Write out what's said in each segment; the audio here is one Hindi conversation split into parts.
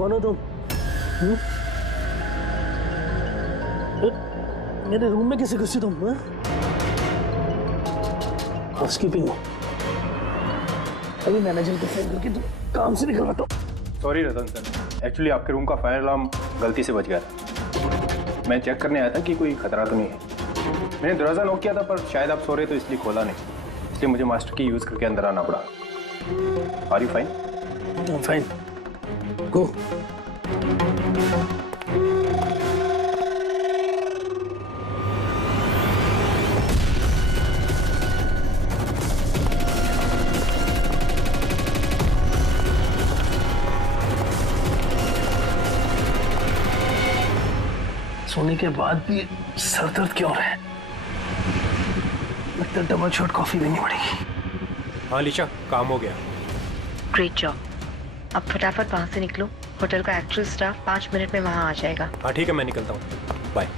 कौन हो तुम? मेरे रूम में कैसे घुसी तुम? हाउसकीपिंग हो? अभी मैनेजर को फोन करके तुम काम से निकलवाता हूँ। सॉरी रतन सर, एक्चुअली आपके रूम का फायर अलार्म गलती से बज गया था। मैं चेक करने आया था कि कोई खतरा तो नहीं है। मैंने दरवाज़ा नॉक किया था पर शायद आप सो रहे तो इसलिए खोला नहीं, इसलिए मुझे मास्टर की यूज़ करके अंदर आना पड़ा। Are you fine? Fine, go. सोने के बाद भी सर दर्द क्यों रहा है? लगता है डबल शॉट कॉफी देनी पड़ेगी। हाँ लिशा, काम हो गया। Great job. अब फटाफट वहां से निकलो, होटल का एक्चुअल स्टाफ 5 मिनट में वहां आ जाएगा। हाँ ठीक है, मैं निकलता हूँ, बाय।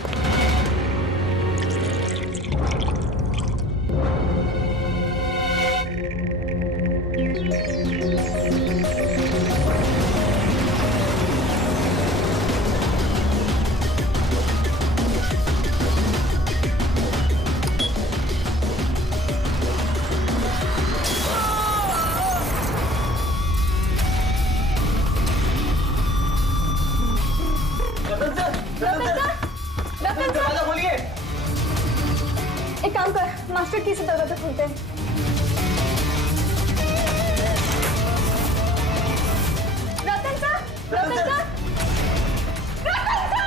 एक काम कर, मास्टर की से दरवाजा खोलते हैं। रतन सर, रतन सर, रतन सर!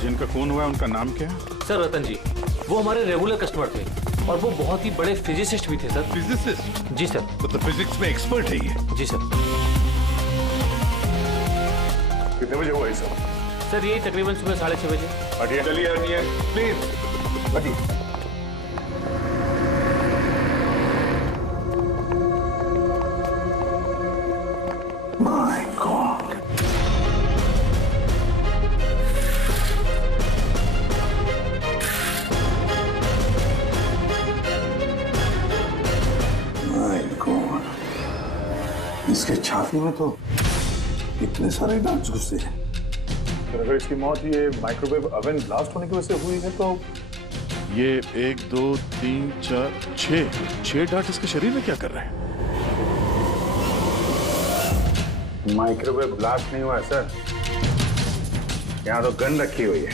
जिनका खून हुआ है उनका नाम क्या है? सर रतन जी, वो हमारे रेगुलर कस्टमर थे और वो बहुत ही बड़े फिजिसिस्ट भी थे सर। फिजिसिस्ट? जी सर। मतलब फिजिक्स में एक्सपर्ट है ये? जी सर। कितने बजे हुआ ये सब? सर यही तकरीबन सुबह 6:30 बजे। हटिए, चलिए हटिए, प्लीज हटिए। माय गॉड, इसके छाती में तो इतने सारे डांट्स घुसे हैं। तो अगर इसकी मौत ये माइक्रोवेव ओवन ब्लास्ट होने की वजह से हुई है तो ये 1 2 3 4 6 डार्ट इसके शरीर में क्या कर रहे हैं? माइक्रोवेव ब्लास्ट नहीं हुआ सर, यहाँ तो गन रखी हुई है।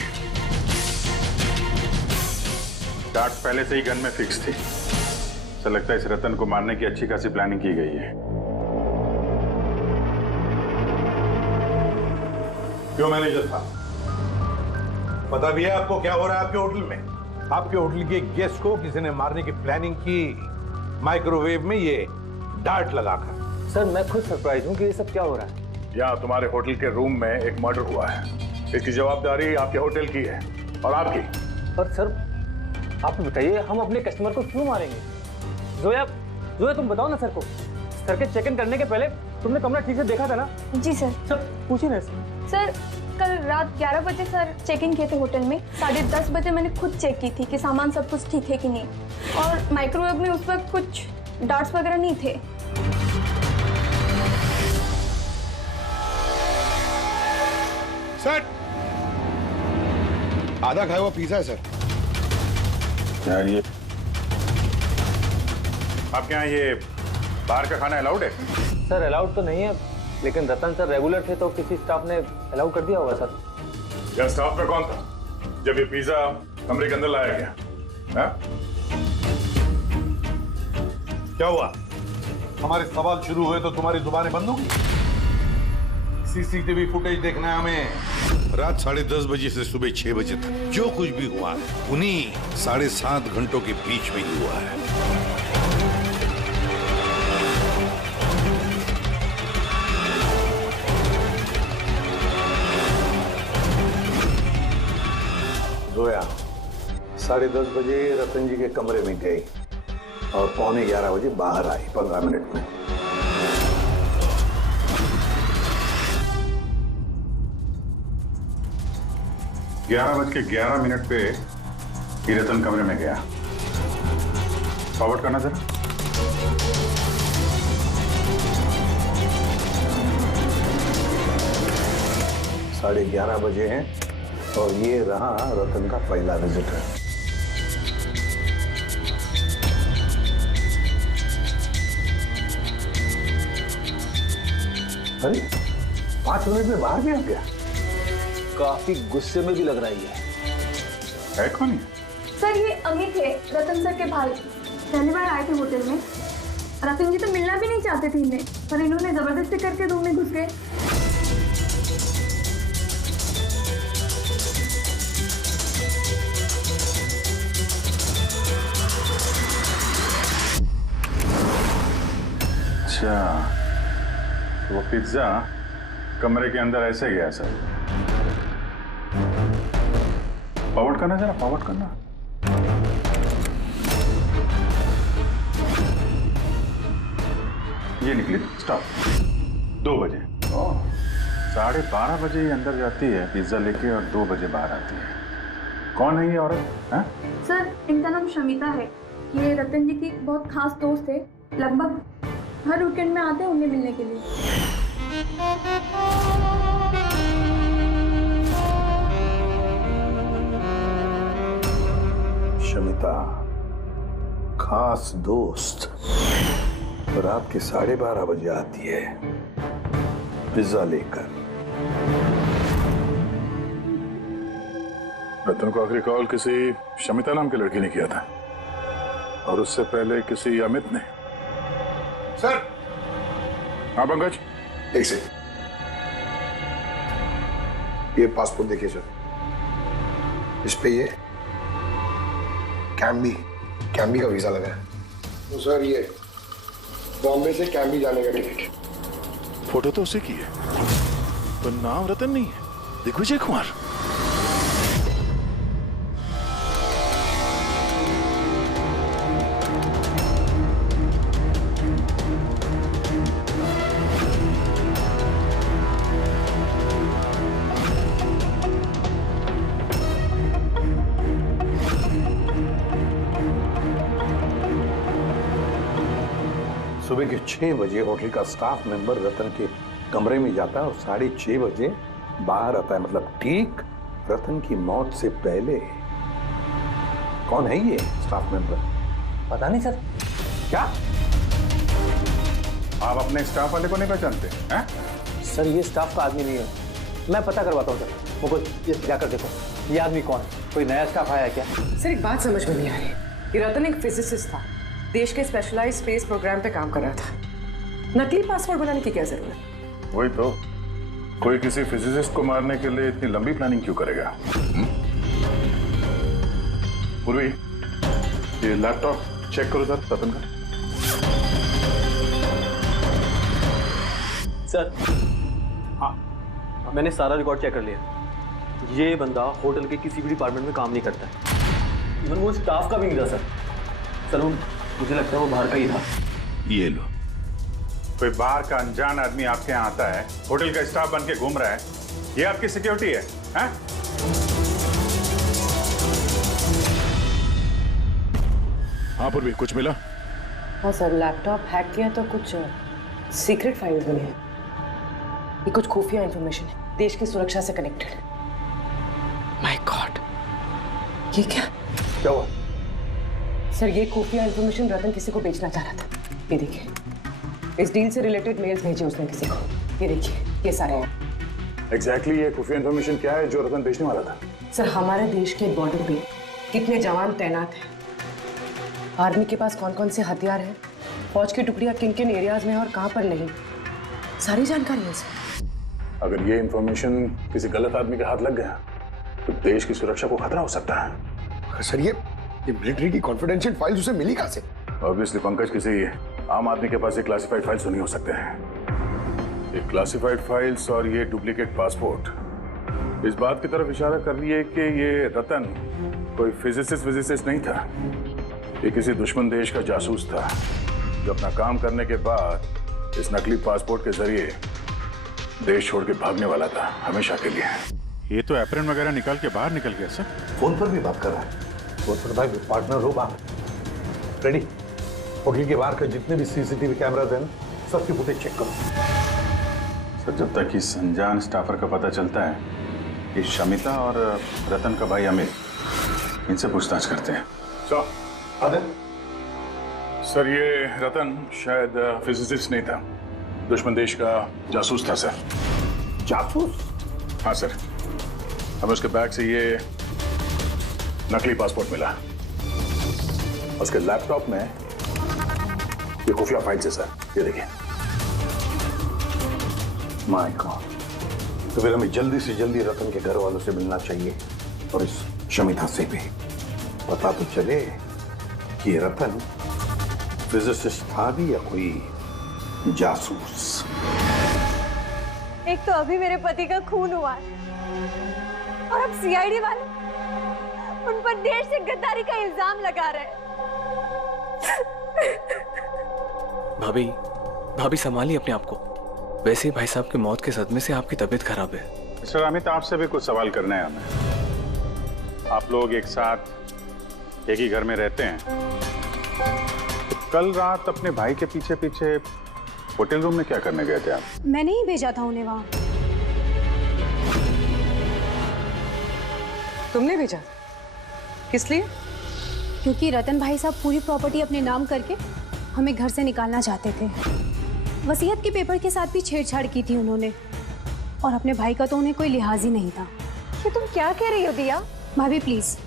डार्ट पहले से ही गन में फिक्स थी। ऐसा लगता है इस रतन को मारने की अच्छी खासी प्लानिंग की गई है। क्यों मैनेजर साहब, पता भी है आपको क्या हो रहा है आपके होटल में? आपके होटल के गेस्ट को किसी ने मारने की प्लानिंग की, माइक्रोवेव में ये डार्ट लगाकर। सर मैं खुद सरप्राइज हूँ कि ये सब क्या हो रहा है। यहाँ तुम्हारे होटल के रूम में एक मर्डर हुआ है। इसकी जवाबदारी आपके होटल की है और आपकी। पर सर आप बताइए, हम अपने कस्टमर को क्यों मारेंगे? जोया, तुम बताओ ना सर को। सर के चेक इन करने के पहले तुमने कमरा ठीक से देखा था ना? जी सर। सर पूछिए ना सर, कल रात 11 बजे सर चेक इन किए थे होटल में। 10:30 बजे मैंने खुद चेक की थी कि सामान सब कुछ ठीक है कि नहीं, और माइक्रोवेव में उस वक्त कुछ डार्ट्स वगैरह नहीं थे। सर, आधा खाया हुआ पिज्जा है सर। यार ये आपके यहाँ ये बाहर का खाना अलाउड है? सर अलाउड तो नहीं है, लेकिन रतन सर रेगुलर थे तो किसी स्टाफ ने अलाउ कर दिया होगा सर। या स्टाफ में कौन था जब ये पिज्जा कमरे के अंदर लाया गया? हा? क्या हुआ? हमारे सवाल शुरू हुए तो तुम्हारी जुबानें बंद होगी। सीसीटीवी फुटेज देखना है हमें। रात 10:30 बजे से सुबह 6 बजे तक जो कुछ भी हुआ उन्हीं 7.5 घंटों के बीच में ही हुआ है। जोया 10:30 बजे रतन जी के कमरे में गई और 11:15 बजे बाहर आई, 15 मिनट में। 11:11 पे ये रतन कमरे में गया। फॉरवर्ड करना सर। साढ़े 11 बजे हैं और ये रहा रतन का पहला विजिटर। अरे 5 मिनट में बाहर भी आ गया। काफी गुस्से में भी लग रही है कौन है? सर ये अमित है, रतन सर के भाई। पहली बार आए थे होटल में। रतन जी तो मिलना भी नहीं चाहते थे इन्हें, पर इन्होंने जबरदस्ती करके रूम में घुस गए। अच्छा, वो पिज्जा कमरे के अंदर ऐसे गया सर। फॉरवर्ड करना जरा, फॉरवर्ड करना। ये निकली स्टॉप 2 बजे। 12:30 बजे ये अंदर जाती है पिज्जा लेके और 2 बजे बाहर आती है। कौन है ये औरत? है सर इनका नाम शमिता है। ये रतन जी की बहुत खास दोस्त है। लगभग हर वीकेंड में आते हैं उन्हें मिलने के लिए। शमिता खास दोस्त रात के 12:30 बजे आती है पिज्जा लेकर। रतन को आखिरी कॉल किसी शमिता नाम की लड़की ने किया था और उससे पहले किसी अमित ने। सर। हाँ पंकज, एक सेकंड, ये पासपोर्ट देखिए सर। इस पे ये कैम्बी का वीजा लगा है। तो सर ये बॉम्बे से कैम्बी जाने का टिकट। फोटो तो उसी की है पर नाम रतन नहीं है, दिग्विजय कुमार। सुबह के 6 बजे होटल का स्टाफ मेंबर रतन के कमरे में जाता है और 6:30 बजे बाहर आता है। मतलब ठीक रतन की मौत से पहले। कौन है ये स्टाफ मेंबर? पता नहीं सर। क्या आप अपने स्टाफ वाले को नहीं पहचानते हैं? सर ये स्टाफ का आदमी नहीं है, मैं पता करवाता हूँ सर। मुकुल ये जाकर देखो ये आदमी कौन है, कोई नया स्टाफ आया है क्या? सर एक बात समझ में नहीं आ रही। ये रतन एक फिजिसिस्ट था, देश के स्पेशलाइज्ड स्पेस प्रोग्राम पे काम कर रहा था। नकली पासपोर्ट बनाने की क्या जरूरत? वही तो, कोई किसी फिजिसिस्ट को मारने के लिए इतनी लंबी प्लानिंग क्यों करेगा? पूर्वी ये लैपटॉप चेक करो सर रतन का। सर हाँ, मैंने सारा रिकॉर्ड चेक कर लिया। ये बंदा होटल के किसी भी डिपार्टमेंट में काम नहीं करता है। इवन वो स्टाफ का भी नहीं था सर। सर मुझे लगता है वो बाहर का ही था। ये लो, कोई बाहर का अनजान आदमी आपके यहाँ आता है, होटल का स्टाफ बन के घूम रहा है, ये आपकी सिक्योरिटी है? हैं? हाँ पूर्वी कुछ मिला? हाँ सर, लैपटॉप हैक किया तो कुछ सीक्रेट फाइल्स मिली है। ये कुछ खुफिया इंफॉर्मेशन है, देश की सुरक्षा से कनेक्टेड। माय गॉड, ये क्या हुआ? सर ये खुफिया इंफॉर्मेशन रतन किसी को बेचना चाह रहा था। ये देखिए, इस डील से रिलेटेड मेल्स भेजे उसने किसी को। ये देखिए, ये सारे हैं। एग्जैक्टली ये खुफिया इंफॉर्मेशन क्या है जो रतन बेचने वाला था? सर हमारे देश के बॉर्डर पे कितने जवान तैनात हैं, आर्मी के पास कौन कौन से हथियार हैं, फौज की टुकड़ियां किन किन एरियाज में और कहां पर नहीं, सारी जानकारी है सर। अगर ये इंफॉर्मेशन किसी गलत आदमी के हाथ लग गया तो देश की सुरक्षा को खतरा हो सकता है। सर ये मिलिट्री की कॉन्फिडेंशियल फाइल्स उसे मिली कहां से? ऑब्वियसली पंकज, किसी आम आदमी के पास ये क्लासिफाइड फाइल्स तो नहीं हो सकते हैं। ये क्लासिफाइड फाइल्स और ये डुप्लीकेट पासपोर्ट इस बात की तरफ इशारा कर रही है कि ये रतन कोई फिजिसिस्ट नहीं था। ये किसी दुश्मन देश का जासूस था जो अपना काम करने के बाद इस नकली पासपोर्ट के जरिए देश छोड़ के भागने वाला था हमेशा के लिए। ये तो एप्रन वगैरह निकाल के बाहर निकल गया सर। फोन पर भी बात कर रहा है। फोन पर भाई पार्टनर हो बात। रेडी? होटल के बाहर के जितने भी सीसीटीवी कैमरास हैं सबकी फुटेज चेक करो। सर जब तक इस अनजान स्टाफर का पता चलता है, इस शमिता और रतन का भाई अमित, इनसे पूछताछ करते हैं। सर ये रतन शायद फिजिसिस्ट नहीं था, दुश्मन देश का जासूस था सर। जासूस? हाँ सर, हमें उसके बैग से ये नकली पासपोर्ट मिला। उसके लैपटॉप में ये खुफिया फाइल्स है सर, ये देखिए। माय गॉड, तो फिर हमें जल्दी से जल्दी रतन के घर वालों से मिलना चाहिए और इस शमिता से भी पता तो चले कि ये रतन फिजिसिस्ट था भी या कोई जासूस। एक तो अभी मेरे पति का खून हुआ है और अब सीआईडी वाले उन पर देश से गद्दारी का इल्जाम लगा रहे हैं। भाभी संभालिए अपने आप को। वैसे ही भाई साहब की मौत के सदमे से आपकी तबीयत खराब है। सर अमित, आपसे भी कुछ सवाल करना है हमें। आप लोग एक साथ एक ही घर में रहते हैं, तो कल रात अपने भाई के पीछे पीछे होटल रूम में क्या करने गए थे आप? मैंने ही भेजा था उन्हें वहां। तुमने भेजा? किस लिए? क्योंकि रतन भाई साहब पूरी प्रॉपर्टी अपने नाम करके हमें घर से निकालना चाहते थे। वसीयत के पेपर के साथ भी छेड़छाड़ की थी उन्होंने, और अपने भाई का तो उन्हें कोई लिहाज ही नहीं था। ये तुम क्या कह रही हो दिया? भाभी प्लीज।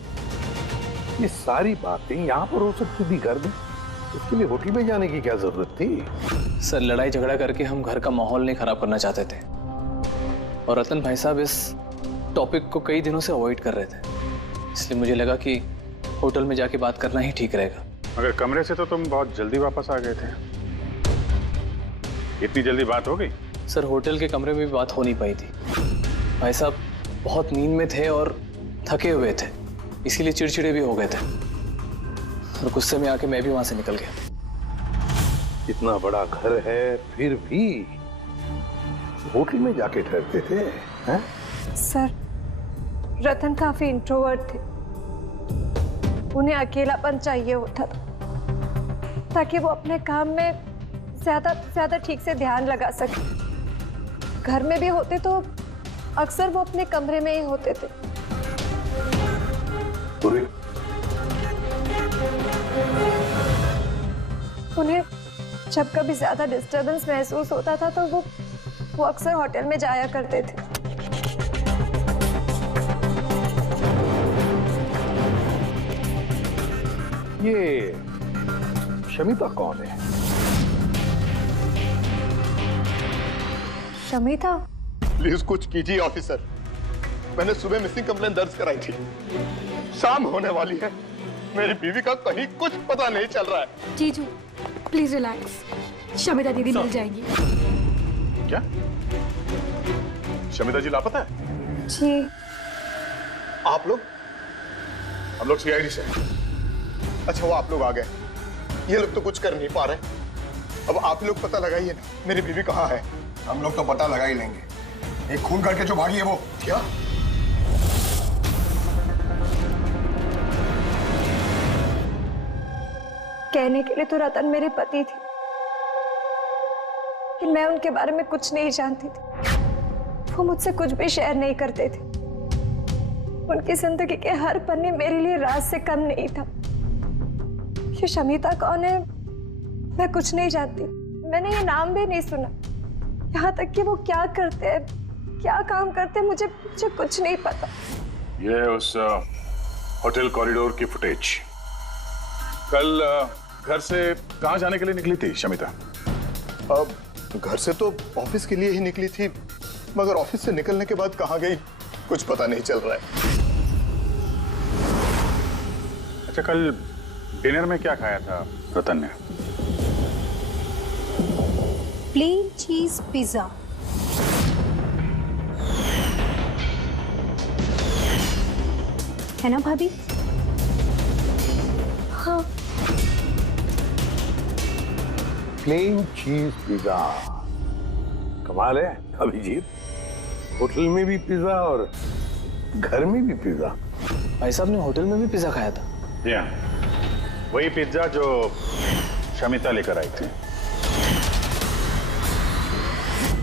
ये सारी बातें यहाँ पर हो सकती थी घर में, इसके लिए होटल में जाने की क्या जरूरत थी? सर लड़ाई झगड़ा करके हम घर का माहौल नहीं खराब करना चाहते थे, और रतन भाई साहब इस टॉपिक को कई दिनों से अवॉइड कर रहे थे, इसलिए मुझे लगा कि होटल में जाके बात करना ही ठीक रहेगा। मगर कमरे से तो तुम बहुत जल्दी वापस आ गए थे, इतनी जल्दी बात हो गई? सर होटल के कमरे में भी बात हो नहीं पाई थी। भाई साहब बहुत नींद में थे और थके हुए थे, इसीलिए चिड़चिड़े भी हो गए थे, और गुस्से में आके मैं भी वहां से निकल गया। इतना बड़ा घर है फिर भी होटल में जाके ठहरते थे हैं? सर रतन काफी इंट्रोवर्ट थे, उन्हें अकेलापन चाहिए होता था ताकि वो अपने काम में ज्यादा ठीक से ध्यान लगा सके। घर में भी होते तो अक्सर वो अपने कमरे में ही होते थे। उन्हें जब कभी ज्यादा डिस्टरबेंस महसूस होता था तो वो अक्सर होटल में जाया करते थे। ये शमिता कौन है? शमिता? प्लीज कुछ कीजिए ऑफिसर, मैंने सुबह मिसिंग कंप्लेन दर्ज कराई थी, शाम होने वाली है, मेरी बीवी का कहीं कुछ पता नहीं चल रहा है। जीजू प्लीज रिलैक्स, शमिता दीदी मिल जाएगी। क्या शमिता जी लापता है? जी। आप लोग? हम लोग सीआईडी से। अच्छा वो आप लोग आ गए, ये लोग तो कुछ कर नहीं पा रहे, अब आप लोग पता लगाइए ना मेरी बीवी कहाँ है। हम लोग तो पता लगा ही लेंगे, एक खून करके जो भागी है वो। क्या? कहने के लिए तो रतन मेरे पति थे, लेकिन मैं उनके बारे में कुछ नहीं जानती थी। वो मुझसे कुछ भी शेयर नहीं करते थे, उनकी जिंदगी के हर पन्ने मेरे लिए राज से कम नहीं था। ये शमिता कौन है मैं कुछ नहीं जानती, मैंने ये नाम भी नहीं सुना, यहाँ तक कि वो क्या करते हैं, क्या काम करते हैं, मुझे कुछ नहीं पता। ये है उस होटल कॉरिडोर की फुटेज। कल घर से कहाँ जाने के लिए निकली थी शमिता? अब घर से तो ऑफिस के लिए ही निकली थी, मगर ऑफिस से निकलने के बाद कहाँ गई कुछ पता नहीं चल रहा है। अच्छा कल डिनर में क्या खाया था रतन ने? प्लेन चीज पिज्जा। है ना भाभी? हाँ। प्लेन चीज पिज्जा, कमाल है अभिजीत, होटल में भी पिज्जा और घर में भी पिज्जा? भाई साहब ने होटल में भी पिज्जा खाया था। वही पिज्जा जो शमिता लेकर आई थी।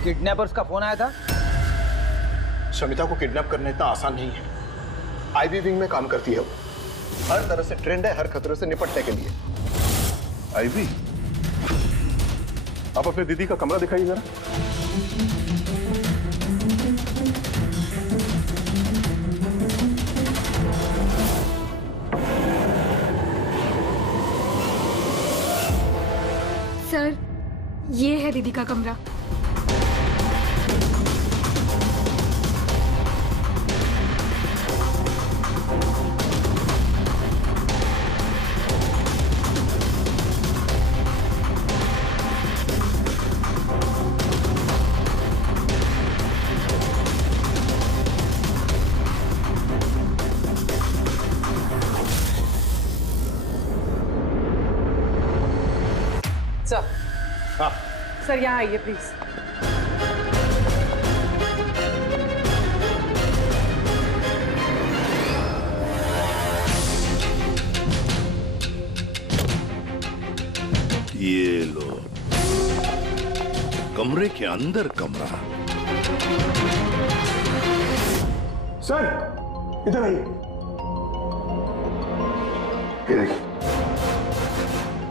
किडनैपर्स का फोन आया था। शमिता को किडनैप करना इतना आसान नहीं है। आईबी विंग में काम करती है वो। हर तरह से ट्रेंड है हर खतरे से निपटने के लिए। आईवी, आप अपने दीदी का कमरा दिखाइए जरा। सर, ये है दीदी का कमरा। सर, हाँ सर यहाँ आइए प्लीज। ये लो, कमरे के अंदर कमरा। सर इधर आइए।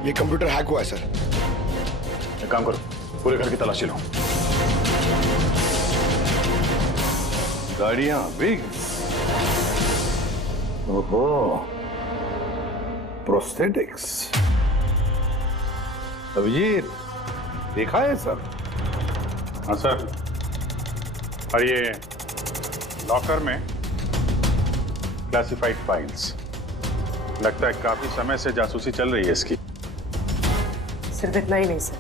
ये कंप्यूटर हैक हुआ है सर। एक काम करो, पूरे घर की तलाशी लो। गाड़ियां, विग्स, ओहो, प्रोस्थेटिक्स। अभिजीत, देखा है सर? हाँ सर, और ये लॉकर में क्लासिफाइड फाइल्स। लगता है काफी समय से जासूसी चल रही है इसकी। सिर्फ इतना ही नहीं सर,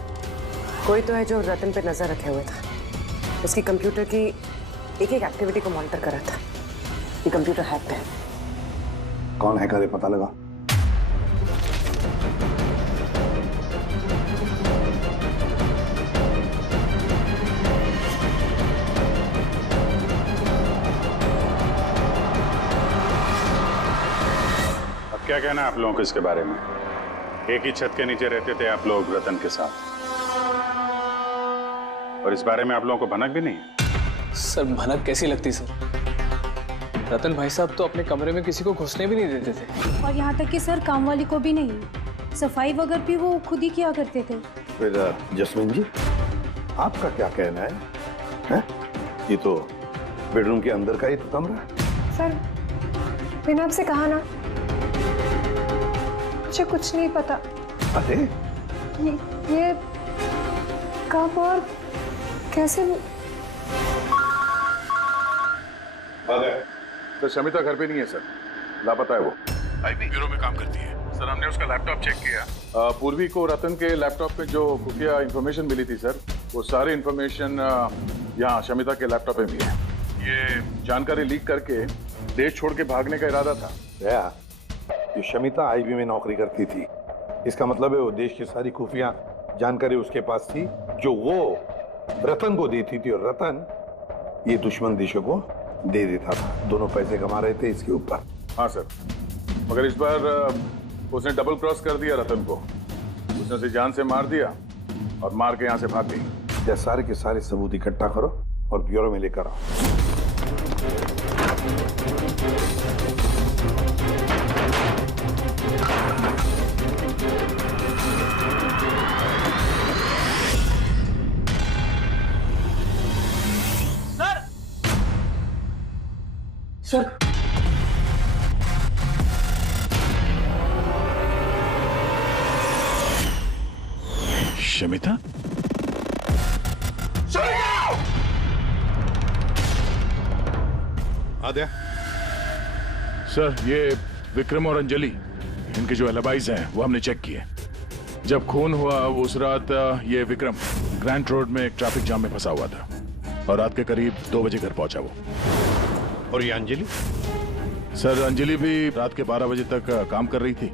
कोई तो है जो रतन पे नजर रखे हुए था। उसकी कंप्यूटर की एक एक एक्टिविटी को मॉनिटर कर रहा था। ये कंप्यूटर हैक है। कौन हैकर है पता लगा? अब क्या कहना है आप लोगों को इसके बारे में? एक ही छत के नीचे रहते थे आप लोग रतन के साथ, और इस बारे में आप लोगों को भनक भी नहीं है। सर भनक कैसी लगती सर? रतन भाई साहब तो अपने कमरे में किसी को घुसने भी नहीं देते थे। और यहाँ तक कि सर काम वाली को भी नहीं, सफाई वगैरह भी वो खुद ही किया करते थे। फिर जस्मीन जी, आपका क्या कहना है? ये तो बेडरूम के अंदर का ही तो कमरा है। सर, मैंने आपसे कहा ना, मुझे कुछ नहीं पता। अरे ये कब और कैसे? तो शमिता घर पे नहीं है सर, लापता है वो। आईबी ब्यूरो में काम करती है सर। हमने उसका लैपटॉप चेक किया। पूर्वी को रतन के लैपटॉप पे जो खुफिया इंफॉर्मेशन मिली थी सर, वो सारी इंफॉर्मेशन यहाँ शमिता के लैपटॉप पे भी है। ये जानकारी लीक करके देश छोड़ के भागने का इरादा था। ये शमिता आईबी में नौकरी करती थी, इसका मतलब है वो देश की सारी खुफिया जानकारी उसके पास थी, जो वो रतन को देती थी, और रतन ये दुश्मन देशों को दे देता था। दोनों पैसे कमा रहे थे इसके ऊपर। हाँ सर, मगर इस बार उसने डबल क्रॉस कर दिया रतन को। उसने उसे जान से मार दिया और मार के यहाँ से भाग गई। या सारे के सारे सबूत इकट्ठा करो और ब्यूरो में लेकर आओ। सर, शमिता? आद्या, सर, ये विक्रम और अंजलि, इनके जो एलिबाइज हैं वो हमने चेक किए। जब खून हुआ उस रात ये विक्रम ग्रैंड रोड में एक ट्रैफिक जाम में फंसा हुआ था, और रात के करीब 2 बजे घर पहुंचा वो। और ये अंजलि? सर, अंजलि भी रात के 12 बजे तक काम कर रही थी,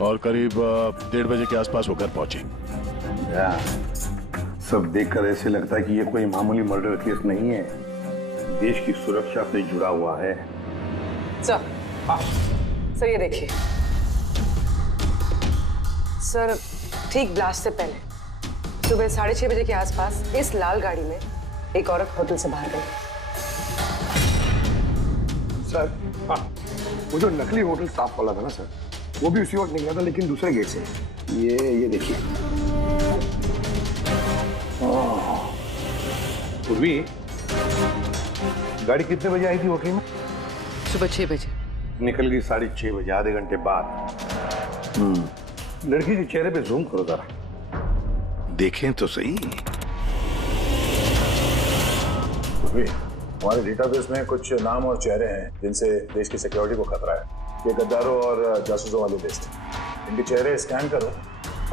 और करीब 1:30 बजे के आसपास वो घर पहुंची। सब देखकर ऐसे लगता है कि ये कोई मामूली मर्डर केस नहीं है, देश की सुरक्षा से जुड़ा हुआ है। सर ये देखिए सर, ठीक ब्लास्ट से पहले सुबह 6:30 बजे के आसपास इस लाल गाड़ी में एक औरत होटल से बाहर गई। सर वो जो नकली होटल स्टाफ वाला था ना सर, वो भी उसी वक्त निकला था, लेकिन दूसरे गेट से। ये देखिए। पूर्वी, गाड़ी कितने बजे आई थी होटल में? सुबह 6 बजे। निकल गई 6:30 बजे, आधे घंटे बाद। लड़की के चेहरे पे जूम करो जरा, देखें तो सही। हमारे डेटाबेस में कुछ नाम और चेहरे हैं जिनसे देश की सिक्योरिटी को खतरा है। ये गद्दारों और जासूसों वाली लिस्ट। इनके चेहरे स्कैन करो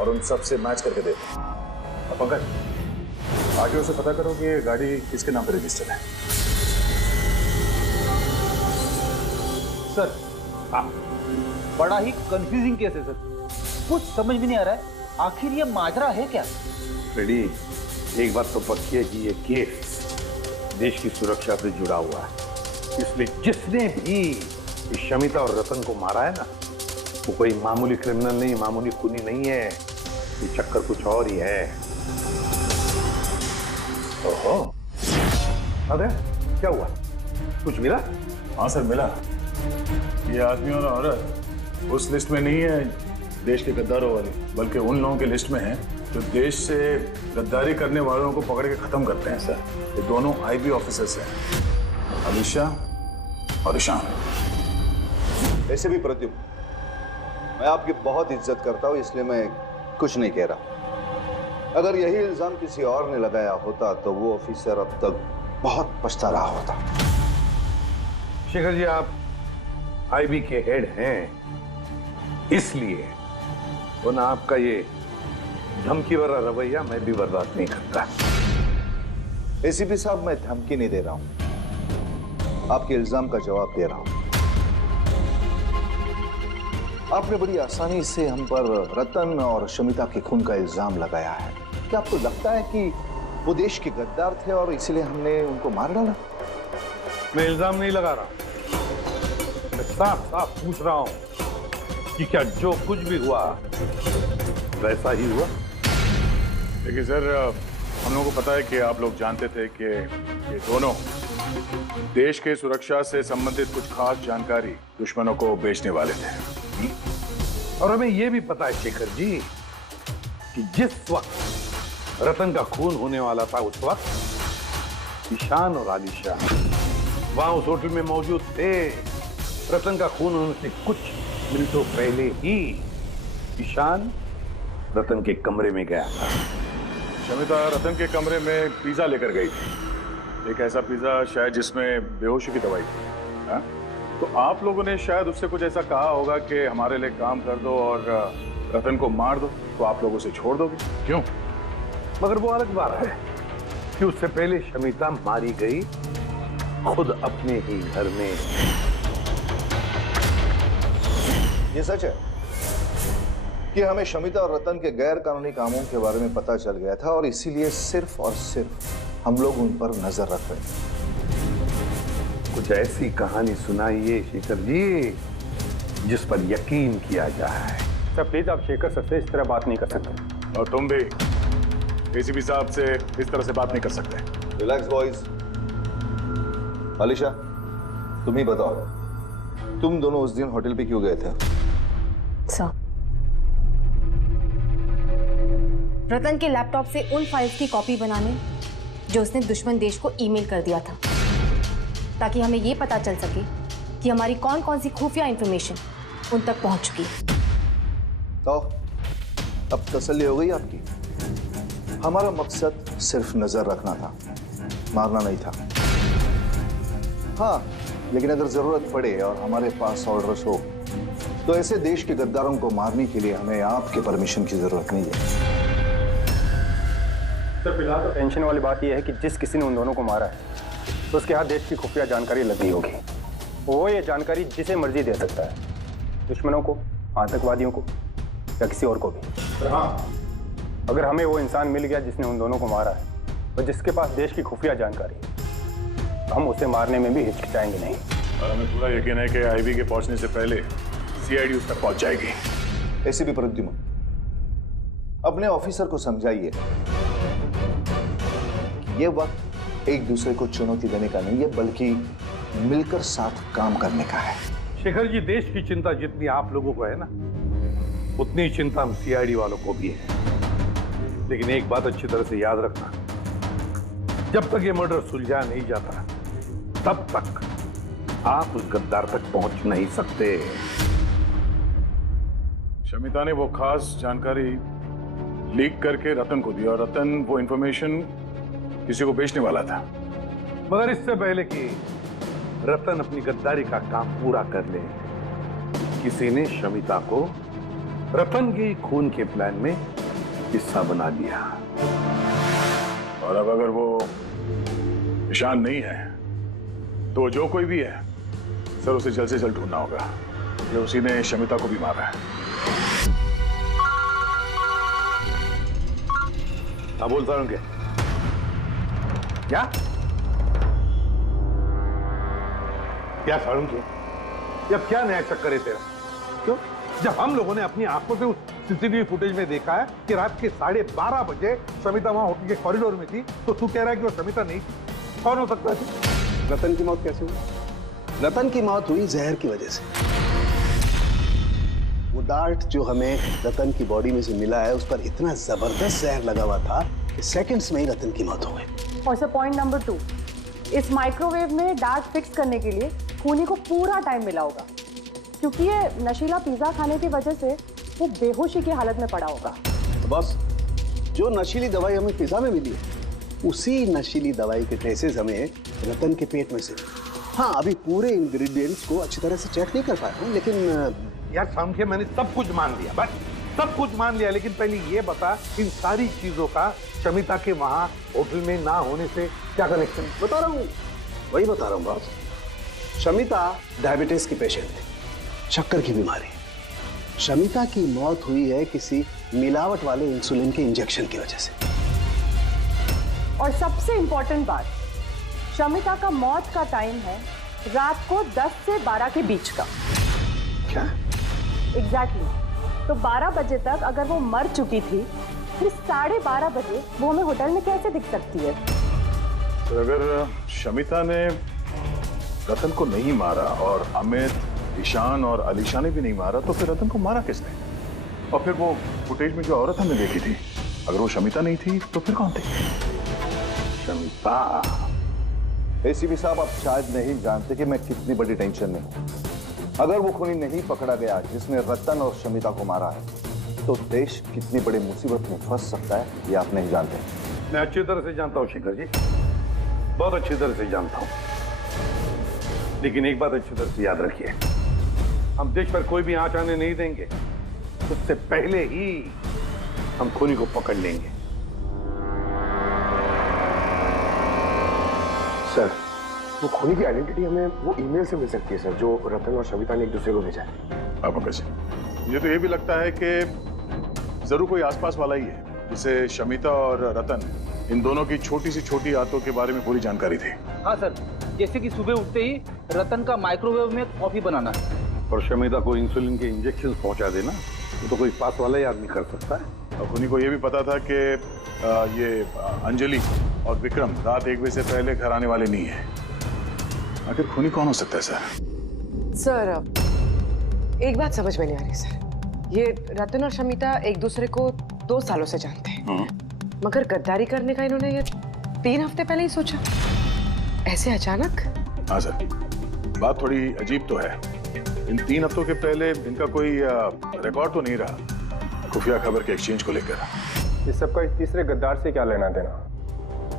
और उन सब से मैच करके देखो। अब पंकज, आगे उसे पता करो कि ये गाड़ी किसके नाम पर रजिस्टर्ड है। सर बड़ा ही कंफ्यूजिंग केस है सर, कुछ समझ भी नहीं आ रहा है आखिर ये माजरा है क्या। रेडी, एक बात तो पक्की है कि ये केस देश की सुरक्षा से जुड़ा हुआ है, इसलिए जिसने भी इस शमिता और रतन को मारा है ना, वो कोई मामूली क्रिमिनल नहीं, मामूली खूनी नहीं है। ये चक्कर कुछ और ही है। ओहो, अरे क्या हुआ, कुछ मिला? हाँ सर, मिला। ये आदमी और औरत उस लिस्ट में नहीं है देश के गद्दारों वाली, बल्कि उन लोगों की लिस्ट में है जो देश से गद्दारी करने वालों को पकड़ के खत्म करते हैं सर। ये दोनों आईबी ऑफिसर्स हैं, अलीशा और ईशान। ऐसे भी प्रद्युम्न, मैं आपकी बहुत इज्जत करता हूं, इसलिए मैं कुछ नहीं कह रहा। अगर यही इल्जाम किसी और ने लगाया होता तो वो ऑफिसर अब तक बहुत पछता रहा होता। शेखर जी, आप आईबी के हेड हैं, इसलिए वो ना आपका ये धमकी भरा रवैया मैं भी बर्दाश्त नहीं करता। एसीपी साहब, मैं धमकी नहीं दे रहा हूं, आपके इल्जाम का जवाब दे रहा हूं। आपने बड़ी आसानी से हम पर रतन और शमिता के खून का इल्जाम लगाया है। क्या आपको लगता है कि वो देश के गद्दार थे और इसीलिए हमने उनको मार डाला? मैं इल्जाम नहीं लगा रहा, मैं साफ साफ पूछ रहा हूं कि क्या जो कुछ भी हुआ वैसा ही हुआ? देखिए सर, हम लोगों को पता है कि आप लोग जानते थे कि ये दोनों देश के सुरक्षा से संबंधित कुछ खास जानकारी दुश्मनों को बेचने वाले थे। और हमें यह भी पता है शेखर जी कि जिस वक्त रतन का खून होने वाला था, उस वक्त ईशान और आलिशा वहां उस होटल में मौजूद थे। रतन का खून होने से कुछ मिनटों पहले ही ईशान रतन के कमरे में गया था। शमिता रतन के कमरे में पिज्जा लेकर गई थी, एक ऐसा पिज्जा शायद जिसमें बेहोशी की दवाई थी। हा? तो आप लोगों ने शायद उससे कुछ ऐसा कहा होगा कि हमारे लिए काम कर दो और रतन को मार दो, तो आप लोग उसे छोड़ दोगे। क्यों? मगर वो अलग बात है कि उससे पहले शमिता मारी गई खुद अपने ही घर में। ये सच है कि हमें शमिता और रतन के गैर कानूनी कामों के बारे में पता चल गया था और इसीलिए सिर्फ और सिर्फ हम लोग उन पर नजर रख रहे थे। कुछ ऐसी कहानी सुनाइए शेखर जी जिस पर यकीन किया जाए। सर प्लीज, आप शेखर सर से इस तरह बात नहीं कर सकते। और तुम भी एसीपी साहब से इस तरह से बात नहीं कर सकते। Relax boys. अलीशा, तुम ही बताओ, तुम दोनों उस दिन होटल पे क्यों गए थे? सर, रतन के लैपटॉप से उन फाइल्स की कॉपी बनाने जो उसने दुश्मन देश को ईमेल कर दिया था, ताकि हमें यह पता चल सके कि हमारी कौन कौन सी खुफिया इंफॉर्मेशन उन तक पहुंच चुकी है। तो अब तसल्ली हो गई आपकी? हमारा मकसद सिर्फ नजर रखना था, मारना नहीं था। हाँ, लेकिन अगर जरूरत पड़े और हमारे पास ऑर्डर्स हो तो ऐसे देश के गद्दारों को मारने के लिए हमें आपके परमिशन की जरूरत नहीं है। सर फिलहाल तो टेंशन वाली बात यह है कि जिस किसी ने उन दोनों को मारा है तो उसके हाथ देश की खुफिया जानकारी लगी होगी। वो ये जानकारी जिसे मर्जी दे सकता है, दुश्मनों को, आतंकवादियों को या किसी और को भी। हाँ, अगर हमें वो इंसान मिल गया जिसने उन दोनों को मारा है और जिसके पास देश की खुफिया जानकारी है, तो हम उसे मारने में भी हिचकिचाएंगे नहीं। और हमें पूरा यकीन है कि आईवी के पहुंचने से पहले सीआईडी उस तक पहुंच जाएगी। एसीपी प्रद्युमन, अपने ऑफिसर को समझाइए कि ये वक्त एक दूसरे को चुनौती देने का नहीं है, बल्कि मिलकर साथ काम करने का है। शेखर जी, देश की चिंता जितनी आप लोगों को है ना, उतनी ही चिंता हम सीआईडी वालों को भी है। लेकिन एक बात अच्छी तरह से याद रखना, जब तक ये मर्डर सुलझा नहीं जाता तब तक आप उस गद्दार तक पहुंच नहीं सकते। शमिता ने वो खास जानकारी लीक करके रतन को दी और रतन वो इंफॉर्मेशन किसी को बेचने वाला था। मगर इससे पहले कि रतन अपनी गद्दारी का काम पूरा कर ले, किसी ने शमिता को रतन के खून के प्लान में हिस्सा बना लिया। और अब अगर वो ईशान नहीं है तो जो कोई भी है सर, उसे जल्द से जल्द ढूंढना होगा कि उसी ने शमिता को भी मारा है। हाँ, बोलता हूं क्या क्या सारुण के, अब क्या नया चक्कर है तेरा? क्यों? जब हम लोगों ने अपनी आंखों से उस सीसीटीवी फुटेज में देखा है कि रात के 12:30 बजे शमिता वहां होटल के कॉरिडोर में थी, तो तू कह रहा है कि वो शमिता नहीं थी? कौन हो सकता है? रतन की मौत कैसे हुई? रतन की मौत हुई जहर की वजह से। वो डार्ट जो हमें रतन की बॉडी में से मिला है, उस पर इतना जबरदस्त जहर लगा हुआ था कि सेकंड्स में ही रतन की मौत हो गई। और सर पॉइंट नंबर 2, इस माइक्रोवेव में डार्ट फिक्स करने के लिए खूनी को पूरा टाइम मिला होगा, क्योंकि ये नशीला पिज्जा खाने की वजह से वो बेहोशी की हालत में पड़ा होगा। तो बस जो नशीली दवाई हमें पिज्जा में मिली है, उसी नशीली दवाई के ट्रेसेस हमें रतन के पेट में से। हाँ, अभी पूरे इंग्रेडिएंट्स को अच्छी तरह से चेक नहीं कर पाया हूँ, लेकिन यार सामने मैंने सब कुछ मान लिया, बस सब कुछ मान लिया, लेकिन पहले ये बता, इन सारी चीजों का शमिता के वहां होटल में ना होने से क्या कनेक्शन? बता रहा हूँ, वही बता रहा हूँ बॉस। शमिता डायबिटीज की पेशेंट थी, शक्कर की बीमारी। शमिता की मौत हुई है किसी मिलावट वाले इंसुलिन के इंजेक्शन की वजह से। और सबसे इंपॉर्टेंट बात, शमिता का मौत का टाइम है रात को 10 से 12 के बीच का। क्या? एग्जैक्टली। तो 12 बजे तक अगर वो मर चुकी थी, फिर 12:30 बजे वो हमें होटल में कैसे दिख सकती है? तो अगर शमिता ने रतन को नहीं मारा और अमित, ईशान और अलीशा ने भी नहीं मारा, तो फिर रतन को मारा किसने? और फिर वो फुटेज में जो औरत हमने देखी थी, अगर वो शमिता नहीं थी तो फिर कौन थी? शमिता। एसीपी साहब, आप शायद नहीं जानते कि मैं कितनी बड़ी टेंशन में हूं। अगर वो खूनी नहीं पकड़ा गया जिसने रतन और शमिता को मारा है, तो देश कितनी बड़ी मुसीबत में फंस सकता है, ये आप नहीं जानते। मैं अच्छी तरह से जानता हूँ शेखर जी, बहुत अच्छी तरह से जानता हूँ। लेकिन एक बात अच्छी तरह से याद रखिए, हम देश पर कोई भी आंच आने नहीं देंगे, उससे पहले ही हम खूनी को पकड़ लेंगे। सर, वो खूनी की आइडेंटिटी हमें वो ईमेल से मिल सकती है सर, जो रतन और शमिता ने एक दूसरे को भेजा है। अब कैसे? मुझे तो ये भी लगता है कि जरूर कोई आसपास वाला ही है जिसे शमिता और रतन, इन दोनों की छोटी से छोटी आदतों के बारे में पूरी जानकारी थी। हाँ सर, जैसे कि सुबह उठते ही रतन का माइक्रोवेव में कॉफी बनाना और शमिता को इंसुलिन के इंजेक्शन पहुंचा देना, तो कोई पास वाला ही आदमी कर सकता है। और खूनी को यह भी पता था कि ये अंजलि और विक्रम रात 1 बजे से पहले घर आने वाले नहीं है। आखिर खूनी कौन हो सकता है सर? सर, एक बात समझ में नहीं आ रही सर। ये रतन और शमिता एक दूसरे को 2 सालों से जानते हैं, मगर गद्दारी करने का इन्होंने ये 3 हफ्ते पहले ही सोचा, ऐसे अचानक? हाँ सर, बात थोड़ी अजीब तो है। इन 3 हफ्तों के पहले इनका कोई रिकॉर्ड तो नहीं रहा खुफिया खबर के एक्सचेंज को लेकर। इस सबका इस तीसरे गद्दार से क्या लेना देना?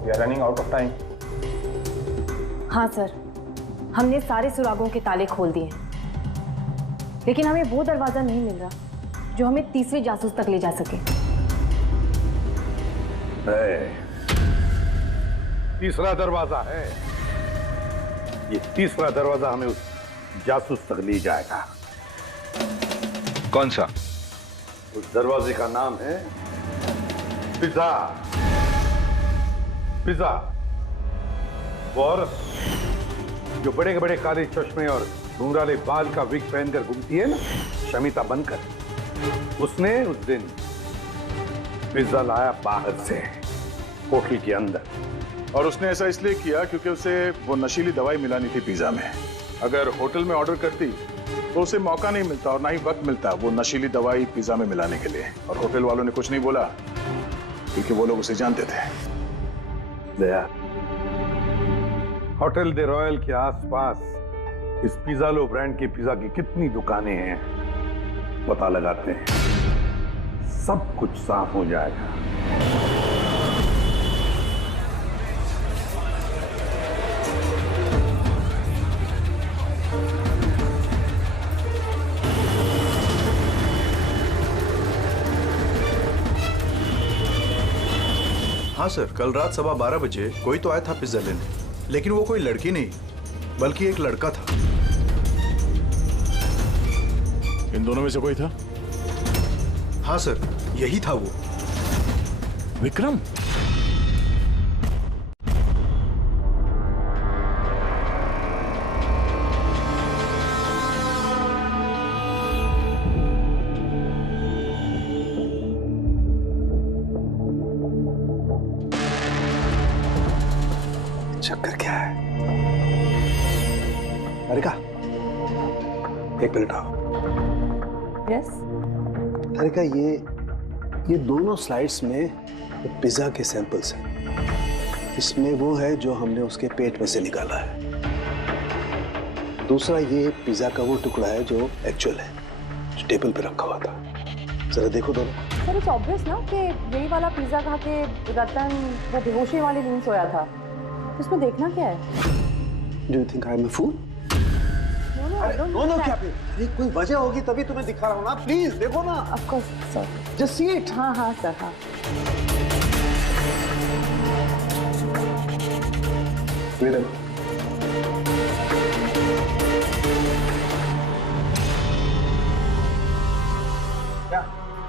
We are running out of time. हाँ सर, हमने सारे सुरागों के ताले खोल दिए, लेकिन हमें वो दरवाजा नहीं मिल रहा जो हमें तीसरे जासूस तक ले जा सके। तीसरा दरवाजा है, ये तीसरा दरवाजा हमें उस जासूस तक ले जाएगा। कौन सा? उस दरवाजे का नाम है पिज्जा। पिज्जा, वो औरत जो बड़े बड़े काले चश्मे और घुंघराले बाल का विग पहनकर घूमती है ना, शमिता बनकर, उसने उस दिन पिज्जा लाया बाहर से होटल के अंदर। और उसने ऐसा इसलिए किया क्योंकि उसे वो नशीली दवाई मिलानी थी पिज्जा में। अगर होटल में ऑर्डर करती तो उसे मौका नहीं मिलता और ना ही वक्त मिलता वो नशीली दवाई पिज्जा में मिलाने के लिए। और होटल वालों ने कुछ नहीं बोला क्योंकि वो लोग उसे जानते थे। दया, होटल दे रॉयल के आसपास इस पिज़्ज़ालो ब्रांड की पिज्जा की कितनी दुकानें हैं पता लगाते हैं, सब कुछ साफ हो जाएगा। हाँ सर, कल रात 12:15 बजे कोई तो आया था पिज्जा लेने, लेकिन वो कोई लड़की नहीं बल्कि एक लड़का था। इन दोनों में से कोई था? हाँ सर, यही था वो। विक्रम? चक्कर क्या है? अरिका, एक मिनट आओ। यस। अरिका, ये दोनों स्लाइड्स में पिज्जा के सैंपल्स हैं। इसमें वो है जो हमने उसके पेट में से निकाला है। दूसरा ये पिज्जा का वो टुकड़ा है जो एक्चुअल है, जो टेबल पे रखा हुआ था। जरा देखो दोनों। सर, इट्स ऑब्वियस ना कि यही वाला पिज्जा खा के रतन वो बेहोशी वाली नींद सोया था। उसमें देखना क्या है? Do you think I am a fool? दोनों क्या पे? अरे कोई वजह होगी तभी तुम्हें दिखा रहा हूँ ना। प्लीज देखो ना। Of course, sir. Just see it. हाँ हाँ सर, हाँ। Wait a क्या?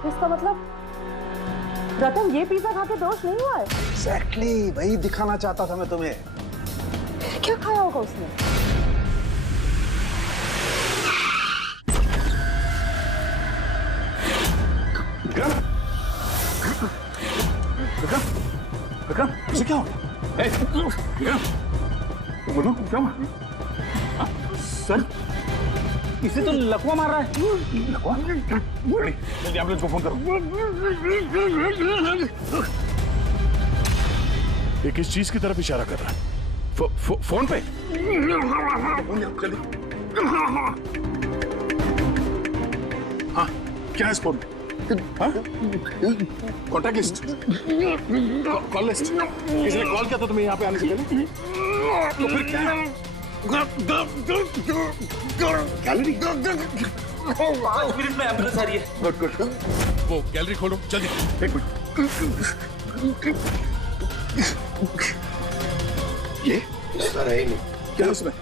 इसका मतलब रतन ये पिज्जा खा के बेहोश नहीं हुआ है? Exactly, वही दिखाना चाहता था मैं तुम्हें। क्या खाया होगा उसने? विक्रम, इसे क्या हो गया? बोलो क्या हुआ? सर, इसे तो लकवा मार रहा है। लकवा? जल्दी एम्बुलेंस को फोन करो। ये किस चीज की तरफ इशारा कर रहा है? फोन पे? जल्दी। हाँ, क्या है इस फोन पे? Contact list, call list. किसी ने कॉल किया था तुम्हें यहाँ पे आने से पहले? तो फिर क्या है? गैलरी? 5 मिनट में एम्बुलेंस आ रही है। Good good. वो गैलरी खोलो जल्दी। एक मिनट। ये सर है ही नहीं। क्या है उसमें?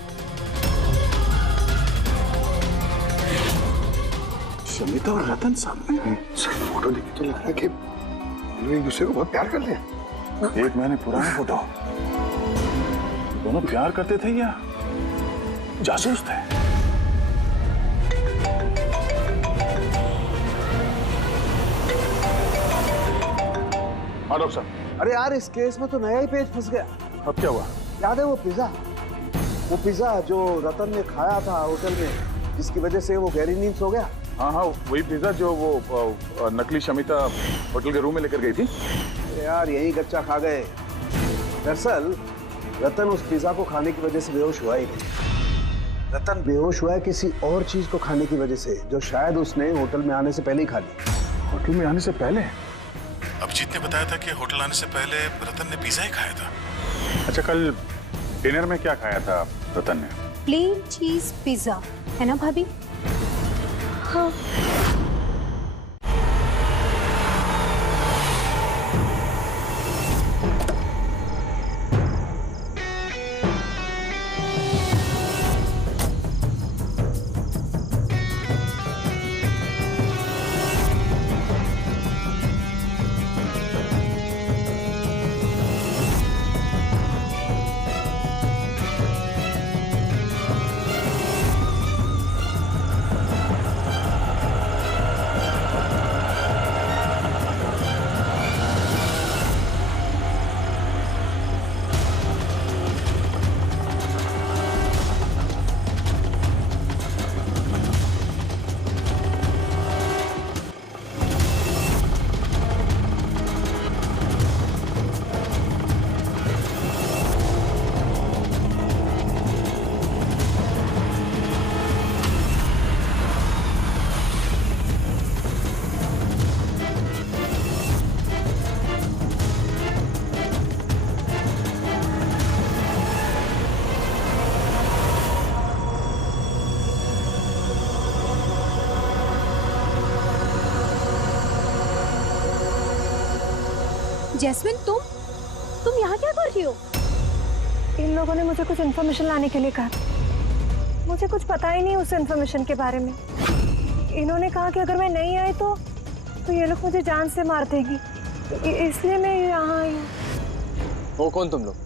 शमिता और रतन सामने। सर फोटो देख के तो लग रहा है कि एक दूसरे को बहुत प्यार कर लिया। 1 महीने पुराना फोटो। दोनों प्यार करते थे या जासूस थे? हाँ डॉक्टर साहब। अरे यार, इस केस में तो नया ही पेज फंस गया। अब क्या हुआ? याद है वो पिज्जा जो रतन ने खाया था होटल में, जिसकी वजह से वो गहरी नींद सो गया। हाँ हाँ, वही पिज्जा जो वो नकली शमिता होटल के रूम में लेकर गई थी। यार यही गच्चा खा गए। दरअसल रतन उस पिज्जा को खाने की वजह से बेहोश हुआ ही नहीं। रतन बेहोश हुआ है किसी और चीज को खाने की वजह से, जो शायद उसने होटल में आने से पहले ही खा ली। होटल में आने से पहले? अभिजीत ने बताया था कि होटल आने से पहले रतन ने पिज्जा ही खाया था। अच्छा, कल डिनर में क्या खाया था रतन ने? प्लेन चीज पिज्जा, है ना भाभी? हाँ। जैस्मिन, तुम यहाँ क्या कर रही हो? इन लोगों ने मुझे कुछ इन्फॉर्मेशन लाने के लिए कहा। मुझे कुछ पता ही नहीं उस इन्फॉर्मेशन के बारे में। इन्होंने कहा कि अगर मैं नहीं आई तो ये लोग मुझे जान से मार देगी, इसलिए मैं यहाँ आई हूँ। वो कौन तुम लोग?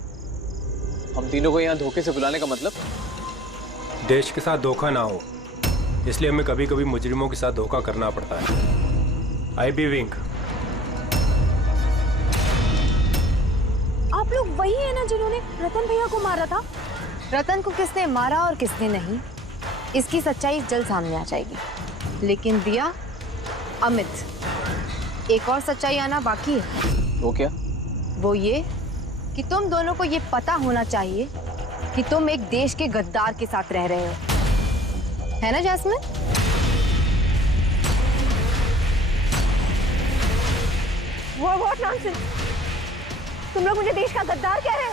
हम तीनों को यहाँ धोखे से बुलाने का मतलब? देश के साथ धोखा ना हो, इसलिए हमें कभी कभी मुजरिमों के साथ धोखा करना पड़ता है। IB wing. आप लोग वही है ना जिन्होंने रतन भैया को मारा था? रतन को किसने मारा और किसने नहीं, इसकी सच्चाई जल्द सामने आ जाएगी। लेकिन दिया, अमित, एक और सच्चाई आना बाकी है। वो क्या? वो ये कि तुम दोनों को ये पता होना चाहिए कि तुम एक देश के गद्दार के साथ रह रहे हो, है ना जैस्मिन? What nonsense? तुम लोग मुझे देश का गद्दार कह रहे हो?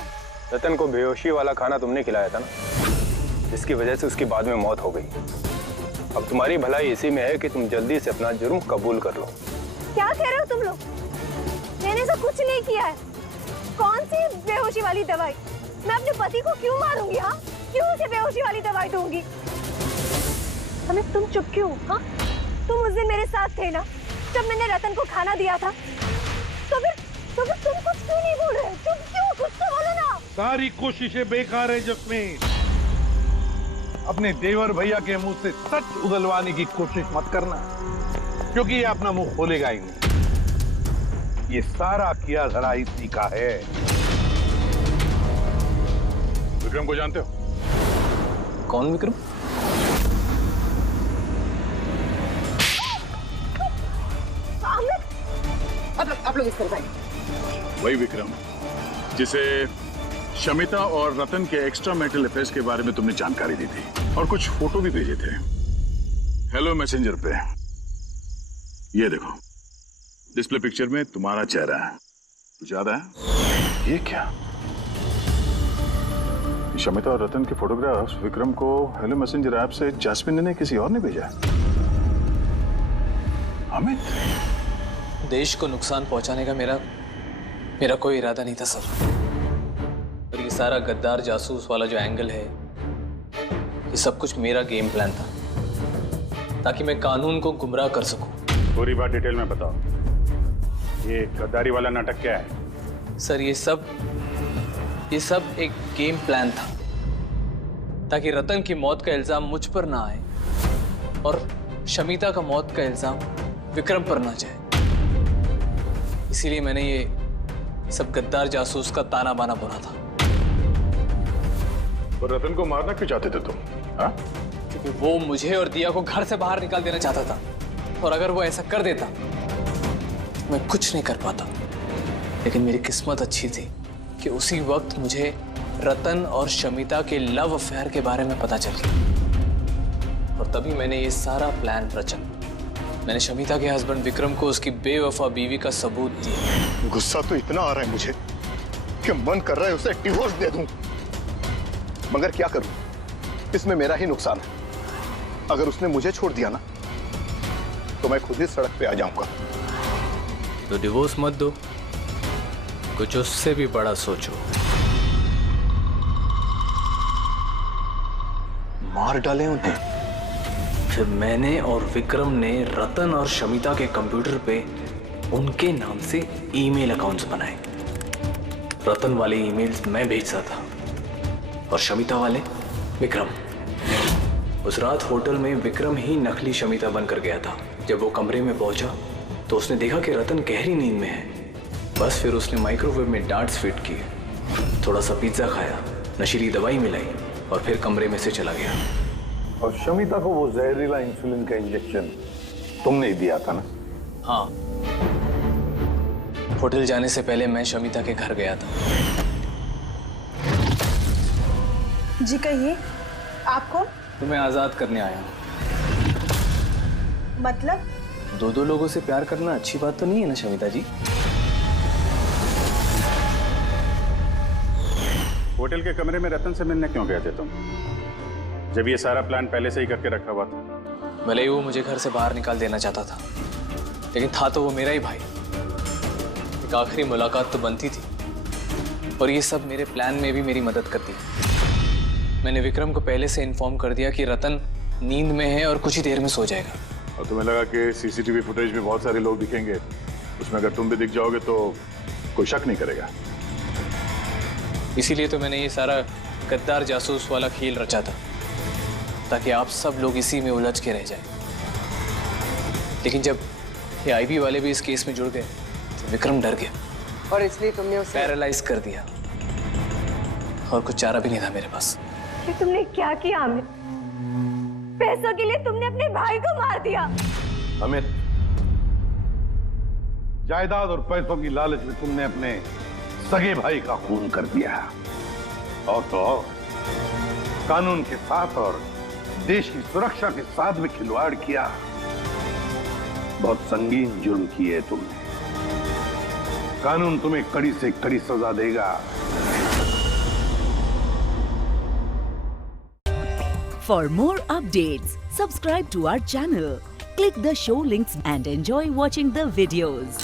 रतन को बेहोशी वाला खाना तुमने खिलाया था ना, जिसकी वजह से उसकी बाद में मौत हो गई। अब तुम्हारी भलाई इसी में है कि तुम जल्दी से अपना जुर्म कबूल कर लो। क्या कह रहे हो तुम लोग? मैंने तो कुछ नहीं किया है। कौन सी बेहोशी वाली दवाई? मैं अपने पति को क्यों मारूंगी? हाँ, क्यों उसे बेहोशी वाली दवाई दूंगी? अमित, तुम चुप क्यों? हाँ, तुम उस दिन मेरे साथ थे ना जब मैंने रतन को खाना दिया था? तो फिर तुम कुछ क्यों नहीं बोल रहे? चुप क्यों? कुछ तो बोलो ना। सारी कोशिशें बेकार है जस्मीन। अपने देवर भैया के मुंह से सच उगलवाने की कोशिश मत करना, क्योंकि ये अपना मुंह खोलेगा ही नहीं। ये सारा किया धरा इसी का है। विक्रम को जानते हो? कौन विक्रम? आप लोग इस तरफ आइए। वही विक्रम जिसे शमिता और रतन के एक्स्ट्रा मैरिटल अफेयर्स के बारे में तुमने जानकारी दी थी और कुछ फोटो भी भेजे थे हेलो मैसेंजर पे। ये देखो, डिस्प्ले पिक्चर में तुम्हारा चेहरा है। कुछ याद है? ये क्या? शमिता और रतन के फोटोग्राफ्स विक्रम को हेलो मैसेंजर ऐप से जैस्मिन ने किसी और ने भेजा। अमित, देश को नुकसान पहुंचाने का मेरा कोई इरादा नहीं था सर। और ये सारा गद्दार जासूस वाला जो एंगल है, ये सब कुछ मेरा गेम प्लान था, ताकि मैं कानून को गुमराह कर सकूं। पूरी बात डिटेल में बताओ। ये गद्दारी वाला नाटक क्या है? सर, ये सब एक गेम प्लान था, ताकि रतन की मौत का इल्जाम मुझ पर ना आए और शमिता का मौत का इल्जाम विक्रम पर ना जाए। इसीलिए मैंने ये सब गद्दार जासूस का ताना बाना बुना था। और रतन को मारना क्यों चाहते थे तुम? हाँ? क्योंकि वो मुझे और दिया को घर से बाहर निकाल देना चाहता था, और अगर वो ऐसा कर देता तो मैं कुछ नहीं कर पाता। लेकिन मेरी किस्मत अच्छी थी कि उसी वक्त मुझे रतन और शमिता के लव अफेयर के बारे में पता चल गया, और तभी मैंने ये सारा प्लान रचा। मैंने शमिता के हस्बैंड विक्रम को उसकी बेवफा बीवी का सबूत दिया। गुस्सा तो इतना आ रहा है मुझे कि मन कर रहा है उसे डिवोर्स दे दूं, मगर क्या करूं? इसमें मेरा ही नुकसान है। अगर उसने मुझे छोड़ दिया ना, तो मैं खुद ही सड़क पे आ जाऊंगा। तो डिवोर्स मत दो, कुछ उससे भी बड़ा सोचो। मार डाले उन्हें। फिर मैंने और विक्रम ने रतन और शमिता के कंप्यूटर पे उनके नाम से ईमेल अकाउंट्स बनाए। रतन वाले ईमेल्स मैं भेजता था और शमिता वाले विक्रम। उस रात होटल में विक्रम ही नकली शमिता बनकर गया था। जब वो कमरे में पहुंचा तो उसने देखा कि रतन गहरी नींद में है। बस फिर उसने माइक्रोवेव में डार्ट्स फिट किए, थोड़ा सा पिज्जा खाया, नशीली दवाई मिलाई और फिर कमरे में से चला गया। और शमिता को वो जहरीला इंसुलिन का इंजेक्शन तुमने ही दिया था ना? हाँ, होटल जाने से पहले मैं शमिता के घर गया था। जी कहिए, आप कौन? तुम्हें आजाद करने आया हूँ। मतलब? दो लोगों से प्यार करना अच्छी बात तो नहीं है ना शमिता जी? होटल के कमरे में रतन से मिलने क्यों गए थे तुम, जब ये सारा प्लान पहले से ही करके रखा हुआ था? भले ही वो मुझे घर से बाहर निकाल देना चाहता था, लेकिन था तो वो मेरा ही भाई। एक आखिरी मुलाकात तो बनती थी, और ये सब मेरे प्लान में भी मेरी मदद करती। मैंने विक्रम को पहले से इन्फॉर्म कर दिया कि रतन नींद में है और कुछ ही देर में सो जाएगा। और तुम्हें लगा कि सीसीटीवी फुटेज में बहुत सारे लोग दिखेंगे, उसमें अगर तुम भी दिख जाओगे तो कोई शक नहीं करेगा। इसीलिए तो मैंने ये सारा गद्दार जासूस वाला खेल रचा था, ताकि आप सब लोग इसी में उलझ के रह जाएं। लेकिन जब ये आईबी वाले भी इस केस में जुड़ गए तो विक्रम डर गया, और इसलिए तुमने उसे पैरालाइज कर दिया, और कुछ चारा भी नहीं था मेरे पास। ये तुमने क्या किया अमित? पैसों के लिए तुमने अपने भाई को मार दिया। अमित, जायदाद और पैसों की लालच में तुमने अपने सगे भाई का खून कर दिया, और तो और कानून के साथ और देश की सुरक्षा के साथ भी खिलवाड़ किया। बहुत संगीन जुर्म किए है तुमने। कानून तुम्हें कड़ी से कड़ी सजा देगा। For more updates, subscribe to our channel, click the show links and enjoy watching the videos.